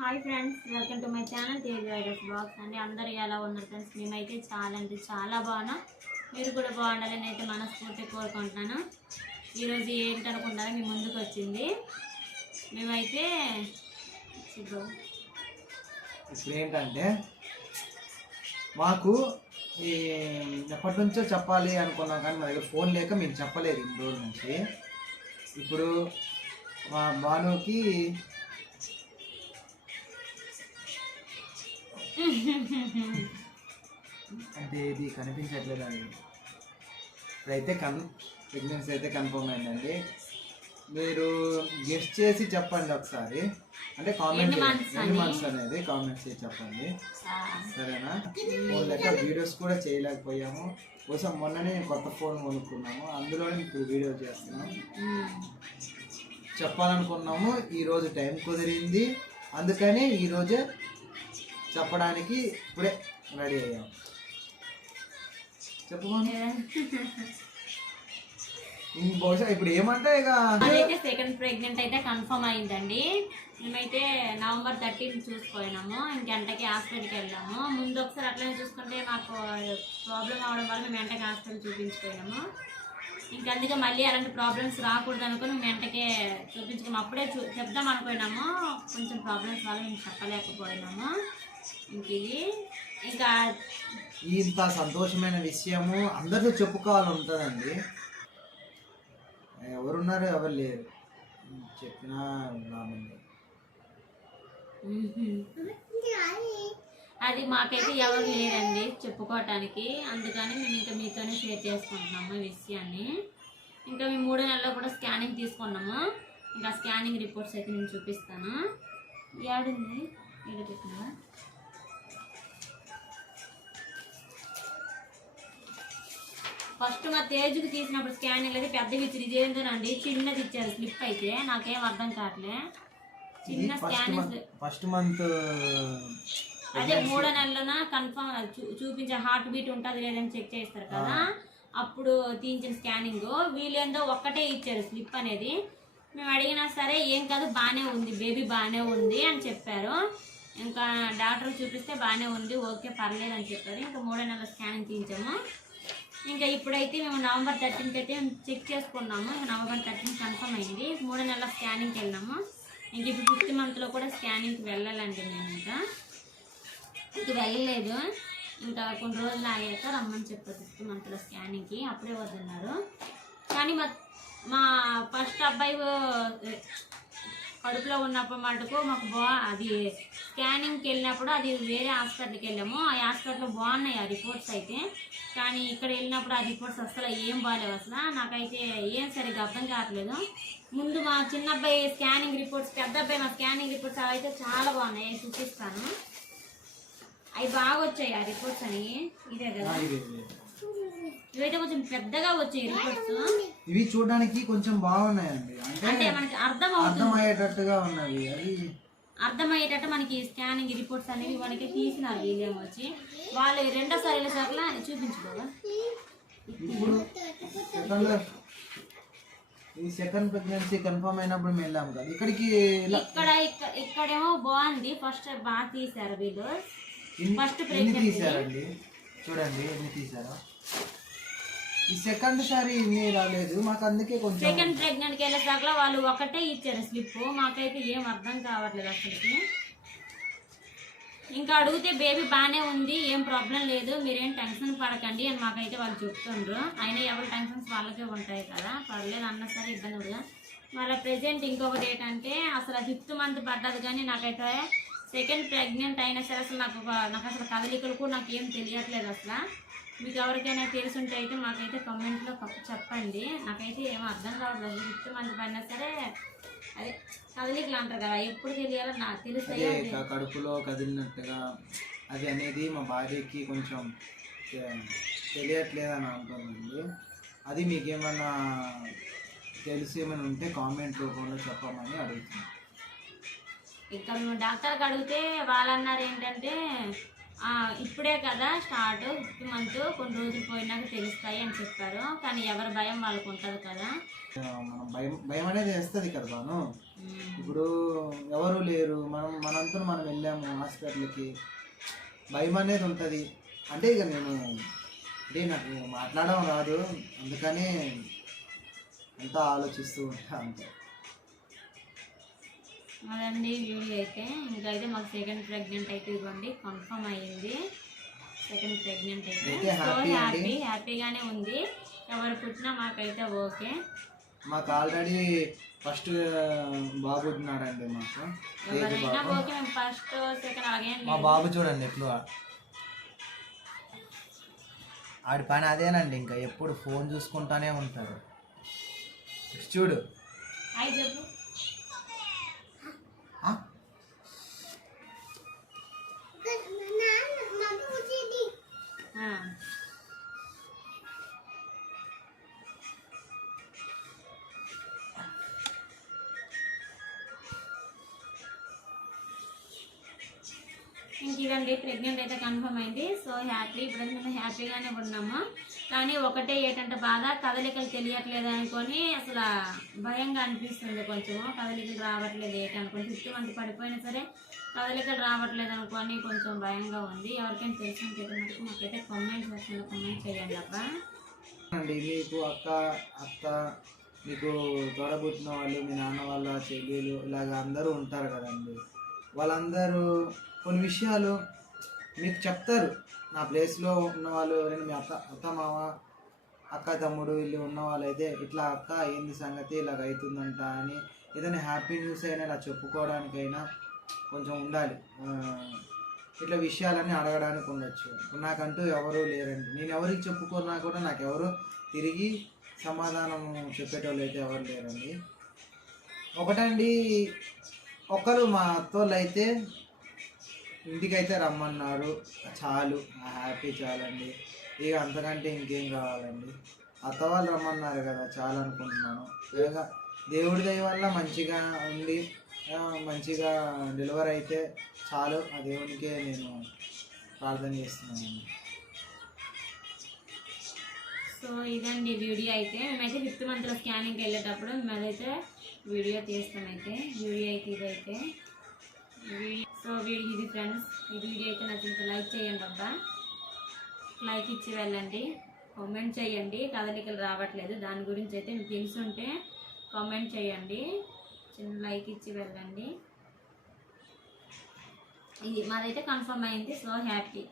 Hi friends welcome to my channel Tej virus blogs. అండి అందరూ ఎలా ఉన్నారు ఫ్రెండ్స్? మేమైతే చాలా అంటే చాలా బాగున్నా. మీరు కూడా బాగుండాలని అయితే మనస్ఫూర్తి కోరుకుంటున్నాను. ఈరోజు ఏంటనుకుంటారో మీ ముందుకు వచ్చింది. మేమైతే ఇప్పుడు ఏంటంటే మాకు ఈ ఎప్పటి నుంచో చెప్పాలి అనుకున్నాం కానీ మా దగ్గర ఫోన్ లేక మేము చెప్పలేదు ఇన్ని రోజుల నుంచి. ఇప్పుడు మా భానుకి అంటే ఇది కనిపించట్లేదు అండి ఇప్పుడైతే కన్ ప్రెగ్నెన్సీ అయితే కన్ఫర్మ్ అయిందండి. మీరు గెస్ట్ చేసి చెప్పండి ఒకసారి. అంటే కామెంట్ ఎన్ని? మంత్స్ అనేది కామెంట్ చేసి చెప్పండి. సరేనా? ఫోన్ లెక్క వీడియోస్ కూడా చేయలేకపోయాము. కోసం మొన్ననే కొత్త ఫోన్ కొనుక్కున్నాము. అందులోనే ఇప్పుడు వీడియో చేస్తున్నాం. ఉమ్. చెప్పాలనుకున్నాము ఈరోజు టైం కుదిరింది. అందుకని ఈరోజే చెప్పడానికి ఇప్పుడే రెడీ అయ్యాం. చెప్పు బహుశా ఇప్పుడు ఏమంటే ఇక అదైతే సెకండ్ ప్రెగ్నెంట్ అయితే కన్ఫర్మ్ అయిందండి. మేమైతే నవంబర్ థర్టీన్ చూసుకున్నాము ఇంకెంటకి హాస్పిటల్కి వెళ్ళాము. ముందు ఒకసారి అట్లనే చూసుకుంటే మాకు ప్రాబ్లం అవడం వల్ల మేము వెంటకి హాస్పిటల్ చూపించుకున్నాము ఇంకా అందుకే మళ్ళీ అలాంటి ప్రాబ్లమ్స్ రాకూడదు అనుకుని మేము వెంటకే చూపించుకున్నాము. అప్పుడే చూ చెప్దాం అనుకున్నాము. కొంచెం ప్రాబ్లమ్స్ వల్ల మేము చెప్పలేకపోయినాము. ఇది ఇంకా ఇంత సంతోషమైన విషయము అందరితో చెప్పుకోవాలని ఉంటుందండి ఎవరున్నారు ఎవరు లేరు. చెప్పినా రామండి అది మాకైతే ఎవరు లేరండి చెప్పుకోవటానికి. అందుకని మేము ఇంకా మీతోనే షేర్ చేసుకుంటున్నాము ఈ విషయాన్ని. ఇంకా మేము మూడో నెలలో కూడా స్కానింగ్ తీసుకున్నాము. ఇంకా స్కానింగ్ రిపోర్ట్స్ అయితే నేను చూపిస్తాను. ఏడుంది ఏడు పెట్టినా ఫస్ట్ మా తేజ్కి తీసినప్పుడు స్కానింగ్ అయితే పెద్దవి ఇచ్చారు. ఇదేంటోనండి చిన్నది ఇచ్చారు. స్లిప్ అయితే నాకేం అర్థం కావట్లే. చిన్న స్కానింగ్ ఫస్ట్ మంత్ అదే మూడో నెలలోన కన్ఫర్మ్ చూపించే హార్ట్ బీట్ ఉంటుంది లేదని చెక్ చేస్తారు కదా. అప్పుడు తీయించిన స్కానింగ్ వీళ్ళేందో ఒక్కటే ఇచ్చారు స్లిప్ అనేది. మేము అడిగినా సరే ఏం కాదు బాగానే ఉంది బేబీ బాగానే ఉంది అని చెప్పారు. ఇంకా డాక్టర్ చూపిస్తే బాగానే ఉంది ఓకే పర్లేదు అని చెప్పారు. ఇంకా మూడో నెలల స్కానింగ్ తీయించాము. ఇంకా ఇప్పుడైతే మేము నవంబర్ థర్టీన్కి అయితే చెక్ చేసుకున్నాము. ఇంకా నవంబర్ థర్టీన్ కన్ఫర్మ్ అయింది. మూడో నెలల స్కానింగ్కి వెళ్ళాము. ఇంక ఇప్పుడు ఫిఫ్త్ మంత్లో కూడా స్కానింగ్కి వెళ్ళాలండి మేము ఇంకా. ఇంక వెళ్ళలేదు. ఇంకా కొన్ని రోజులు ఆగాక రమ్మని చెప్పారు ఫిఫ్త్ మంత్లో స్కానింగ్కి అప్పుడే వద్దన్నారు. కానీ మా మా ఫస్ట్ అబ్బాయి కడుపులో ఉన్నప్పుడు మటుకు మాకు బా అది స్కానింగ్కి వెళ్ళినప్పుడు అది వేరే హాస్పిటల్కి వెళ్ళాము. ఆ హాస్పిటల్లో బాగున్నాయి ఆ రిపోర్ట్స్ అయితే. కానీ ఇక్కడ వెళ్ళినప్పుడు ఆ రిపోర్ట్స్ అసలు ఏం బాగాలేవు అసలు. నాకైతే ఏం సరిగ్గా అర్థం కావట్లేదు. ముందు మా చిన్న అబ్బాయి స్కానింగ్ రిపోర్ట్స్ పెద్ద అబ్బాయి మా స్కానింగ్ రిపోర్ట్స్ అవైతే అయితే చాలా బాగున్నాయి. చూపిస్తాను. అవి బాగా వచ్చాయి ఆ రిపోర్ట్స్ అని ఇదే కదా? ఇవైతే కొంచెం పెద్దగా వచ్చాయి రిపోర్ట్స్ ఇవి చూడడానికి కొంచెం బాగున్నాయండి. అంటే అంటే మనకి అర్థం అర్థమయ్యేటట్టుగా ఉన్నవి. అది అర్థమయ్యేటట్టు మనకి స్కానింగ్ రిపోర్ట్స్ అనేవి మనకి తీసినారు వీళ్ళేమో వచ్చి వాళ్ళు రెండోసారి వెళ్ళేసరిలా చూపించుకోగా ఇప్పుడు సెకండ్ ఈ సెకండ్ ప్రెగ్నెన్సీ కన్ఫర్మ్ అయినప్పుడు వెళ్ళాం కదా. ఇక్కడికి ఇక్కడ ఇక్కడ ఇక్కడేమో బాగుంది. ఫస్ట్ బాగా తీశారు వీళ్ళు ఫస్ట్ ప్రెగ్నెన్సీ. తీసారండి చూడండి ఎన్ని తీసారా ఈ సెకండ్ సారి ఇన్ని రాలేదు. మాకు అందుకే కొంచెం సెకండ్ ప్రెగ్నెంట్కి దాకా వాళ్ళు ఒకటే ఇచ్చారు స్లిప్ మాకైతే ఏం అర్థం కావట్లేదు అసలుకి. ఇంకా అడిగితే బేబీ బాగానే ఉంది ఏం ప్రాబ్లం లేదు మీరేం టెన్షన్ పడకండి అని మాకైతే వాళ్ళు చెప్తుండ్రు. అయినా ఎవరి టెన్షన్స్ వాళ్ళకే ఉంటాయి కదా. పర్లేదు అన్న సరే ఇబ్బంది ఉండదు. వాళ్ళ ప్రెజెంట్ ఇంకొకటి ఏంటంటే అసలు ఫిఫ్త్ మంత్ పడ్డది కానీ నాకైతే సెకండ్ ప్రెగ్నెంట్ అయినా సరే అసలు నాకు నాకు అసలు కదలికలు కూడా నాకు ఏం తెలియట్లేదు అసలు. మీకు ఎవరికైనా తెలుసుంటే అయితే మాకైతే కామెంట్లో చెప్పండి. నాకైతే ఏం అర్థం కావట్లేదు. ఫిఫ్త్ మంత్ పడినా సరే అదే కదలికలు అంటారు కదా ఎప్పుడు తెలియాలో నాకు తెలుస్తాయో కడుపులో కదిలినట్టుగా అది అనేది మా భార్యకి కొంచెం తెలియట్లేదని అంటుందండి. అది మీకేమన్నా తెలిసి ఏమైనా ఉంటే కామెంట్ రూపంలో చెప్పమని అడుగుతున్నాను. ఇంకా మేము డాక్టర్కి అడిగితే వాళ్ళు అన్నారు ఏంటంటే ఇప్పుడే కదా స్టార్ట్. ఫిఫ్త్ మంత్ కొన్ని రోజులు పోయినాక తెలుస్తాయి అని చెప్పారు. కానీ ఎవరి భయం వాళ్ళకు ఉంటుంది కదా. మనం భయం భయం అనేది వేస్తుంది కదా బాను. ఇప్పుడు ఎవరు లేరు. మనం మనంతా మనం వెళ్ళాము హాస్పిటల్కి. భయం అనేది ఉంటుంది. అంటే ఇక నేను అంటే నాకు మాట్లాడడం రాదు. అందుకని అంతా ఆలోచిస్తూ ఉంటా అంతే. అదండి వీడియో అయితే. ఇంకా అయితే మాకు సెకండ్ ప్రెగ్నెంట్ అయితే ఇవ్వండి. కన్ఫర్మ్ అయ్యింది. సెకండ్ ప్రెగ్నెంట్ అయితే. సో. హ్యాపీ హ్యాపీగానే ఉంది. ఎవరు పుట్టినా మాకైతే ఓకే. మాకు ఆల్రెడీ ఫస్ట్ బాబు ఉన్నాడండి మాకు. ఎవరైనా ఓకే మేము ఫస్ట్ సెకండ్ అలాగే మా బాబు చూడండి ఎట్లు. ఆడి పని అదేనండి ఇంకా. ఎప్పుడు ఫోన్ చూసుకుంటానే ఉంటాడు. చూడు. చెప్పు. ఇంక ఇదండి ప్రెగ్నెంట్ అయితే కన్ఫర్మ్ అయింది. సో హ్యాపీ ఇప్పుడు మేము హ్యాపీగానే ఉన్నాము. కానీ ఒకటే ఏంటంటే బాధ కదలికలు తెలియట్లేదు అనుకొని అసలు భయంగా అనిపిస్తుంది కొంచెం. కదలికలు రావట్లేదు ఏంటి అనుకొని చుట్టూ పడిపోయినా సరే కదలికలు రావట్లేదు అనుకొని కొంచెం భయంగా ఉంది. ఎవరికైనా తెలిసినట్టు మటుకు మాకైతే కామెంట్ సెక్షన్లో కామెంట్ చేయండి అక్క అండి మీకు అక్క అత్త మీకు తోడబుట్టిన వాళ్ళు మీ నాన్న వాళ్ళ చెల్లెలు ఇలాగ అందరూ ఉంటారు కదండి. వాళ్ళందరూ కొన్ని విషయాలు మీకు చెప్తారు. నా ప్లేస్లో ఉన్న వాళ్ళు ఎవరైనా మీ అత్త అత్త మామ అక్క తమ్ముడు వీళ్ళు ఉన్న వాళ్ళైతే ఇట్లా అక్క ఏంది సంగతి ఇలాగ అవుతుందంట అని ఏదైనా హ్యాపీ న్యూస్ అయినా ఇలా చెప్పుకోవడానికైనా కొంచెం ఉండాలి. ఇట్లా విషయాలన్నీ అడగడానికి ఉండొచ్చు. నాకంటూ ఎవరు లేరండి. నేను ఎవరికి చెప్పుకున్నా కూడా నాకు ఎవరు తిరిగి సమాధానం చెప్పేటోళ్ళు అయితే ఎవరు లేరండి. ఒకటండి ఒకరు మా అత్తోళ్ళు అయితే ఇంటికైతే రమ్మన్నారు. చాలు ఆ హ్యాపీ చాలండి. ఇక అంతకంటే ఇంకేం కావాలండి. అత్త వాళ్ళు రమ్మన్నారు కదా చాలా అనుకుంటున్నాను ఇక దేవుడి దయ వల్ల మంచిగా ఉండి మంచిగా డెలివరీ అయితే చాలు. ఆ దేవునికే నేను ప్రార్థన చేస్తున్నానండి. సో ఇదండి వీడియో అయితే. మేమైతే ఫిఫ్త్ మంత్లో స్కానింగ్కి వెళ్ళేటప్పుడు మేమైతే వీడియో తీస్తామైతే వీడియో అయితే ఇదైతే. సో వీడియో ఇది ఫ్రెండ్స్ ఈ వీడియో అయితే నచ్చితే లైక్ చేయండి అబ్బా. లైక్ ఇచ్చి వెళ్ళండి. కామెంట్ చేయండి. కదలికలు రావట్లేదు. దాని గురించి అయితే మీకు తెలుసుంటే కామెంట్ చేయండి. చిన్న లైక్ ఇచ్చి వెళ్ళండి. ఇది మాదైతే కన్ఫర్మ్ అయింది. So happy